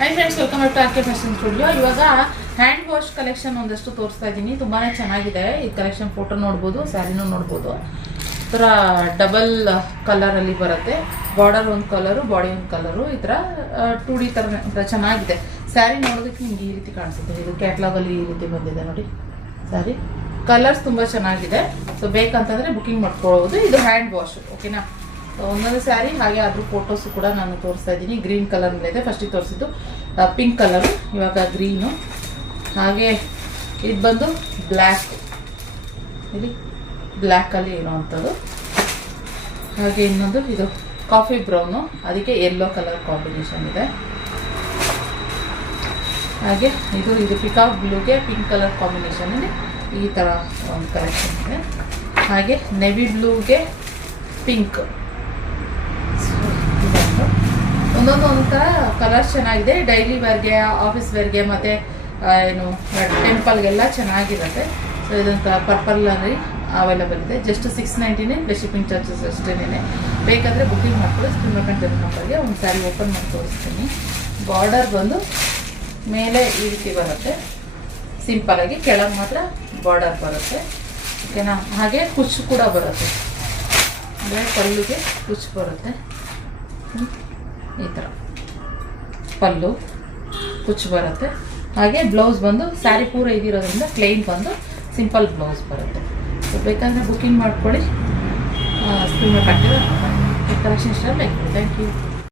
Hi friends, welcome back to R K fashion studio. ಇವಾಗ hand wash collection ಒಂದಷ್ಟು ತೋರಿಸ್ತಾ ಇದ್ದೀನಿ. ತುಂಬಾ ಚೆನ್ನಾಗಿದೆ ಈ ಕಲೆಕ್ಷನ್. ಫೋಟೋ ನೋಡ್ಬೋದು, ಸ್ಯಾರಿನೂ ನೋಡ್ಬೋದು. ಈ ಥರ ಡಬಲ್ ಕಲರಲ್ಲಿ ಬರುತ್ತೆ. ಬಾರ್ಡರ್ ಒಂದು ಕಲರು, ಬಾಡಿ ಒಂದು ಕಲರು. ಈ ಥರ 2D ಥರ ಚೆನ್ನಾಗಿದೆ. ಸ್ಯಾರಿ ನೋಡೋದಕ್ಕೆ ನಿಮ್ಗೆ ಈ ರೀತಿ ಕಾಣಿಸುತ್ತೆ. ಇದು ಕ್ಯಾಟ್ಲಾಗಲ್ಲಿ ಈ ರೀತಿ ಬಂದಿದೆ ನೋಡಿ ಸ್ಯಾರಿ. ಕಲರ್ಸ್ ತುಂಬ ಚೆನ್ನಾಗಿದೆ. ಸೊ ಬೇಕಂತಂದರೆ ಬುಕ್ಕಿಂಗ್ ಮಾಡ್ಕೊಳ್ಬೋದು. ಇದು ಹ್ಯಾಂಡ್ ವಾಶ್, ಓಕೆನಾ. ಒಂದೊಂದು ಸ್ಯಾರಿ ಹಾಗೆ ಅದ್ರ ಫೋಟೋಸು ಕೂಡ ನಾನು ತೋರಿಸ್ತಾ ಇದ್ದೀನಿ. ಗ್ರೀನ್ ಕಲರ್ ಇದೆ, ಫಸ್ಟಿಗೆ ತೋರಿಸಿದ್ದು ಪಿಂಕ್ ಕಲರು, ಇವಾಗ ಗ್ರೀನು. ಹಾಗೆ ಇದು ಬಂದು ಬ್ಲ್ಯಾಕ್, ಇಲ್ಲಿ ಬ್ಲ್ಯಾಕಲ್ಲಿ ಇರೋವಂಥದ್ದು. ಹಾಗೆ ಇನ್ನೊಂದು ಇದು ಕಾಫಿ ಬ್ರೌನು, ಅದಕ್ಕೆ ಯೆಲ್ಲೋ ಕಲರ್ ಕಾಂಬಿನೇಷನ್ ಇದೆ. ಹಾಗೆ ಇದು ಪಿಕಾಕ್ ಬ್ಲೂಗೆ ಪಿಂಕ್ ಕಲರ್ ಕಾಂಬಿನೇಷನಲ್ಲಿ ಈ ಥರ ಒಂದು ಕಲೆಕ್ಷನ್ ಇದೆ. ಹಾಗೆ ನೆವಿ ಬ್ಲೂಗೆ ಪಿಂಕ್. ಒಂದೊಂದು ಒಂಥರ ಕಲರ್ಸ್ ಚೆನ್ನಾಗಿದೆ. ಡೈಲಿ ವೇರ್ಗೆ, ಆಫೀಸ್ ವೇರ್ಗೆ, ಮತ್ತು ಏನು ಟೆಂಪಲ್ಗೆಲ್ಲ ಚೆನ್ನಾಗಿರುತ್ತೆ. ಸೊ ಇದೊಂದು ಪರ್ಪಲಲ್ಲಿ ಅವೈಲೇಬಲ್ ಇದೆ. ಜಸ್ಟ್ 699 ಪ್ಲಸ್ ಶಿಪ್ಪಿಂಗ್ ಚಾರ್ಜಸ್ ಅಷ್ಟೇನೆ. ಬೇಕಾದರೆ ಬುಕ್ಕಿಂಗ್ ಮಾಡ್ಕೊಳ್ಳಿ. ಸ್ಕ್ರೀನ್ ಮೇಲೆ ನಂಬರ್ಗೆ ಒಂದು ಸ್ಯಾರಿ ಓಪನ್ ಮಾಡಿ ತೋರಿಸ್ತೀನಿ. ಬಾರ್ಡರ್ ಬಂದು ಮೇಲೆ ಈ ರೀತಿ ಬರುತ್ತೆ, ಸಿಂಪಲಾಗಿ. ಕೆಳಗೆ ಮಾತ್ರ ಬಾರ್ಡರ್ ಬರುತ್ತೆ, ಓಕೆನಾ. ಹಾಗೆ ಕುಚ್ಚು ಕೂಡ ಬರುತ್ತೆ, ಅಂದರೆ ಪಲ್ಲುಗೆ ಕುಚ್ಚು ಬರುತ್ತೆ. ಈ ಥರ ಪಲ್ಲು ಕುಚ್ಚು ಬರುತ್ತೆ. ಹಾಗೆ ಬ್ಲೌಸ್ ಬಂದು ಸ್ಯಾರಿ ಪೂರ ಇದಿರೋದ್ರಿಂದ ಪ್ಲೇನ್ ಬಂದು ಸಿಂಪಲ್ ಬ್ಲೌಸ್ ಬರುತ್ತೆ. ಸೊ ಬೇಕಂದರೆ ಬುಕ್ಕಿಂಗ್ ಮಾಡ್ಕೊಳ್ಳಿ. ಸ್ಕ್ರೀನ್ ಮೇಲೆ ಕಟ್ಟಿರೋ ಕಲೆಕ್ಷನ್ ಇಷ್ಟ ಲೈಕ್. Thank you.